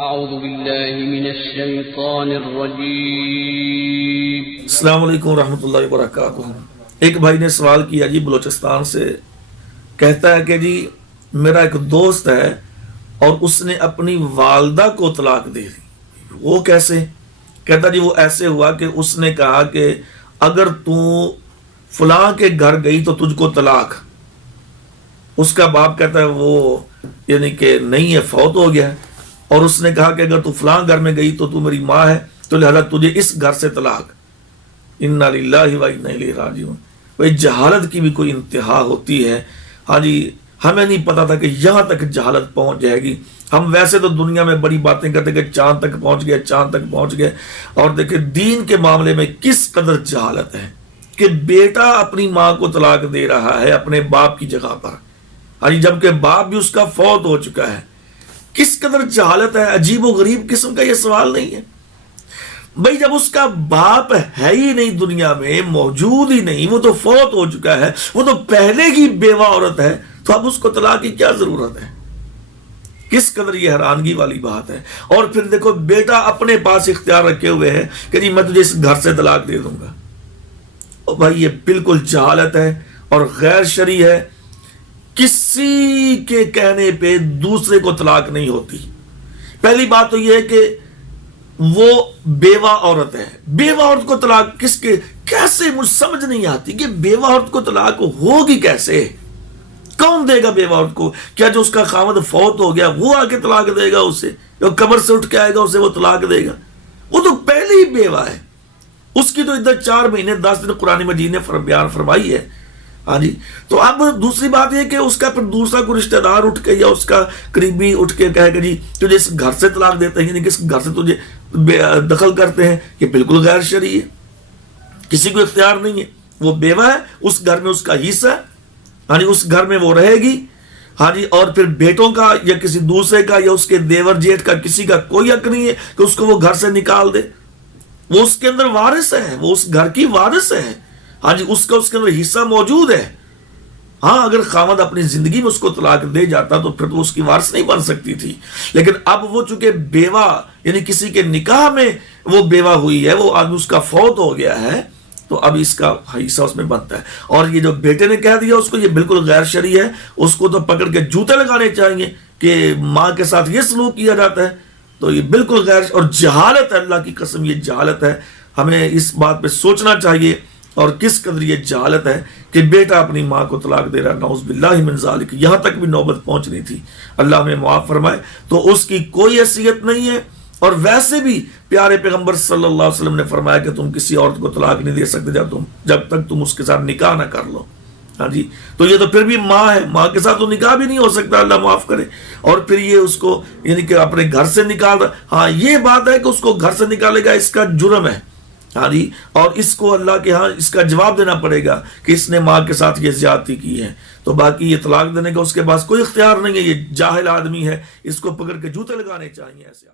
أعوذ بالله من الشيطان الرجيم. السلام علیکم ورحمۃ اللہ وبرکاتہ۔ ایک بھائی نے سوال کیا جی بلوچستان سے، کہتا ہے کہ جی میرا ایک دوست ہے اور اس نے اپنی والدہ کو طلاق دے دی۔ وہ کیسے؟ کہتا جی وہ ایسے ہوا کہ اس نے کہا کہ اگر تو فلاں کے گھر گئی تو تجھ کو طلاق۔ اس کا باپ کہتا ہے وہ یعنی کہ نہیں ہے، فوت ہو گیا ہے، اور اس نے کہا کہ اگر تو فلاں گھر میں گئی تو تو میری ماں ہے، تو لہذا تجھے اس گھر سے طلاق۔ انا للہ و انا الیہ راجعون۔ بھائی جہالت کی بھی کوئی انتہا ہوتی ہے۔ ہاں جی، ہمیں نہیں پتا تھا کہ یہاں تک جہالت پہنچ جائے گی۔ ہم ویسے تو دنیا میں بڑی باتیں کرتے کہ چاند تک پہنچ گئے، چاند تک پہنچ گئے، اور دیکھیں دین کے معاملے میں کس قدر جہالت ہے کہ بیٹا اپنی ماں کو طلاق دے رہا ہے اپنے باپ کی جگہ پر، ہاں جی، جبکہ باپ بھی اس کا فوت ہو چکا ہے۔ کس قدر جہالت ہے، عجیب و غریب قسم کا یہ سوال نہیں ہے۔ بھئی جب اس کا باپ ہے ہی نہیں، دنیا میں موجود ہی نہیں، وہ تو فوت ہو چکا ہے، وہ تو پہلے کی بیوہ عورت ہے، تو اب اس کو طلاق کی کیا ضرورت ہے؟ کس قدر یہ حیرانگی والی بات ہے۔ اور پھر دیکھو بیٹا اپنے پاس اختیار رکھے ہوئے ہے کہ جی میں تجھے اس گھر سے طلاق دے دوں گا۔ اور بھائی یہ بالکل جہالت ہے اور غیر شرعی ہے۔ کسی کے کہنے پہ دوسرے کو طلاق نہیں ہوتی۔ پہلی بات تو یہ ہے کہ وہ بیوہ عورت ہے، بیوہ عورت کو طلاق کیسے مجھ سمجھ نہیں آتی کہ بیوہ عورت کو طلاق ہوگی کیسے؟ کون دے گا بیوہ عورت کو؟ کیا جو اس کا خاوند فوت ہو گیا وہ آ کے طلاق دے گا اسے؟ جو قبر سے اٹھ کے آئے گا اسے وہ طلاق دے گا؟ وہ تو پہلے ہی بیوہ ہے، اس کی تو عدت 4 مہینے 10 دن قرآن مجید نے بیان فرمائی ہے۔ ہاں جی، تو اب دوسری بات یہ کہ اس کا پھر دوسرا کوئی رشتہ دار اٹھ کے یا اس کا قریبی اٹھ کے کہے کہ جی تجھے اس گھر سے طلاق دیتے ہیں، یعنی کہ اس گھر سے تجھے دخل کرتے ہیں، یہ بالکل غیر شرعی ہے، کسی کو اختیار نہیں ہے۔ وہ بیوہ ہے، اس گھر میں اس کا حصہ ہے، ہاں جی، اس گھر میں وہ رہے گی، ہاں جی، اور پھر بیٹوں کا یا کسی دوسرے کا یا اس کے دیور جیٹھ کا کسی کا کوئی حق نہیں ہے کہ اس کو وہ گھر سے نکال دے۔ وہ اس کے اندر وارث ہے، وہ اس گھر کی وارث ہے، ہاں جی، اس کا اس کے اندر حصہ موجود ہے۔ ہاں اگر خاوند اپنی زندگی میں اس کو طلاق دے جاتا تو پھر تو اس کی وارث نہیں بن سکتی تھی، لیکن اب وہ چونکہ بیوہ یعنی کسی کے نکاح میں وہ بیوہ ہوئی ہے، وہ آدمی اس کا فوت ہو گیا ہے، تو اب اس کا حصہ اس میں بنتا ہے۔ اور یہ جو بیٹے نے کہہ دیا اس کو، یہ بالکل غیر شرعی ہے، اس کو تو پکڑ کے جوتے لگانے چاہیے کہ ماں کے ساتھ یہ سلوک کیا جاتا ہے، تو یہ بالکل غیر اور جہالت ہے، اللہ کی قسم یہ جہالت ہے۔ ہمیں اس بات پہ سوچنا چاہیے، اور کس قدر یہ جہالت ہے کہ بیٹا اپنی ماں کو طلاق دے رہا ہے، نعوذ باللہ من ذالک، یہاں تک بھی نوبت پہنچنی تھی، اللہ ہمیں معاف فرمائے۔ تو اس کی کوئی حیثیت نہیں ہے، اور ویسے بھی پیارے پیغمبر صلی اللہ علیہ وسلم نے فرمایا کہ تم کسی عورت کو طلاق نہیں دے سکتے جب تک تم اس کے ساتھ نکاح نہ کر لو۔ ہاں جی، تو یہ تو پھر بھی ماں ہے، ماں کے ساتھ تو نکاح بھی نہیں ہو سکتا، اللہ معاف کرے۔ اور پھر یہ اس کو یعنی کہ اپنے گھر سے نکال رہا، ہاں یہ بات ہے کہ اس کو گھر سے نکالے گا، اس کا جرم ہے، ہاں جی، اور اس کو اللہ کے ہاں اس کا جواب دینا پڑے گا کہ اس نے ماں کے ساتھ یہ زیادتی کی ہے۔ تو باقی یہ طلاق دینے کا اس کے پاس کوئی اختیار نہیں ہے، یہ جاہل آدمی ہے، اس کو پکڑ کے جوتے لگانے چاہیے ایسے۔